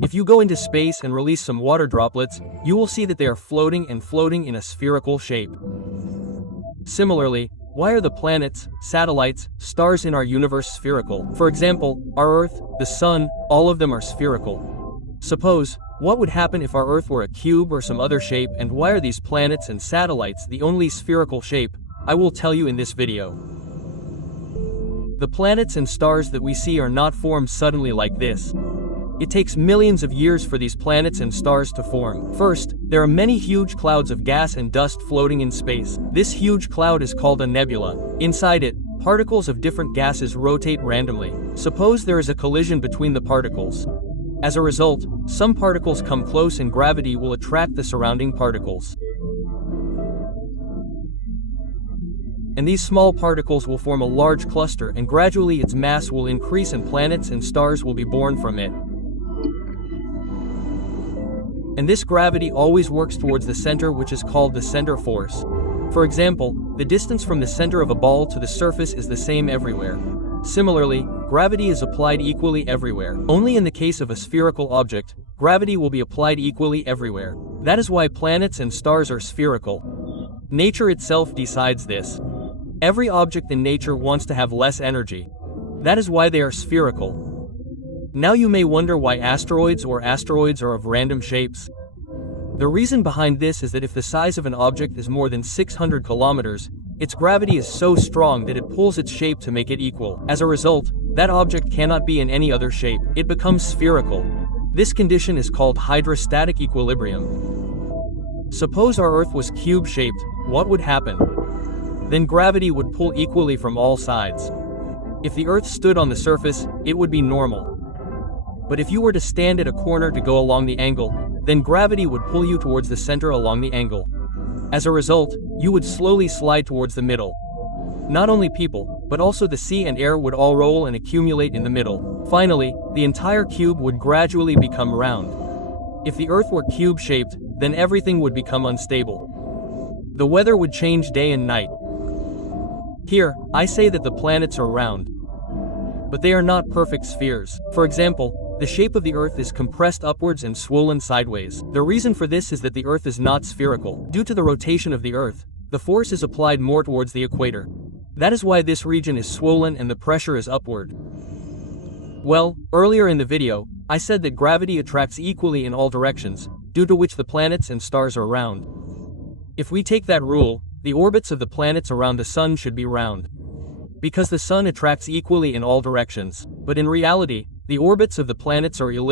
If you go into space and release some water droplets, you will see that they are floating in a spherical shape. Similarly, why are the planets, satellites, stars in our universe spherical? For example, our Earth, the Sun, all of them are spherical. Suppose, what would happen if our Earth were a cube or some other shape, and why are these planets and satellites the only spherical shape? I will tell you in this video. The planets and stars that we see are not formed suddenly like this. It takes millions of years for these planets and stars to form. First, there are many huge clouds of gas and dust floating in space. This huge cloud is called a nebula. Inside it, particles of different gases rotate randomly. Suppose there is a collision between the particles. As a result, some particles come close and gravity will attract the surrounding particles. And these small particles will form a large cluster, and gradually its mass will increase and planets and stars will be born from it. And this gravity always works towards the center, which is called the center force. For example, the distance from the center of a ball to the surface is the same everywhere. Similarly, gravity is applied equally everywhere. Only in the case of a spherical object, gravity will be applied equally everywhere. That is why planets and stars are spherical. Nature itself decides this. Every object in nature wants to have less energy. That is why they are spherical. Now you may wonder why asteroids are of random shapes. The reason behind this is that if the size of an object is more than 600 kilometers, its gravity is so strong that it pulls its shape to make it equal. As a result, that object cannot be in any other shape. It becomes spherical. This condition is called hydrostatic equilibrium. Suppose our Earth was cube-shaped, what would happen? Then gravity would pull equally from all sides. If the Earth stood on the surface, it would be normal. But if you were to stand at a corner to go along the angle, then gravity would pull you towards the center along the angle. As a result, you would slowly slide towards the middle. Not only people, but also the sea and air would all roll and accumulate in the middle. Finally, the entire cube would gradually become round. If the Earth were cube-shaped, then everything would become unstable. The weather would change day and night. Here, I say that the planets are round. But they are not perfect spheres. For example, the shape of the Earth is compressed upwards and swollen sideways. The reason for this is that the Earth is not spherical. Due to the rotation of the Earth, the force is applied more towards the equator. That is why this region is swollen and the pressure is upward. Well, earlier in the video, I said that gravity attracts equally in all directions, due to which the planets and stars are round. If we take that rule, the orbits of the planets around the Sun should be round. Because the Sun attracts equally in all directions, but in reality, the orbits of the planets are elliptical.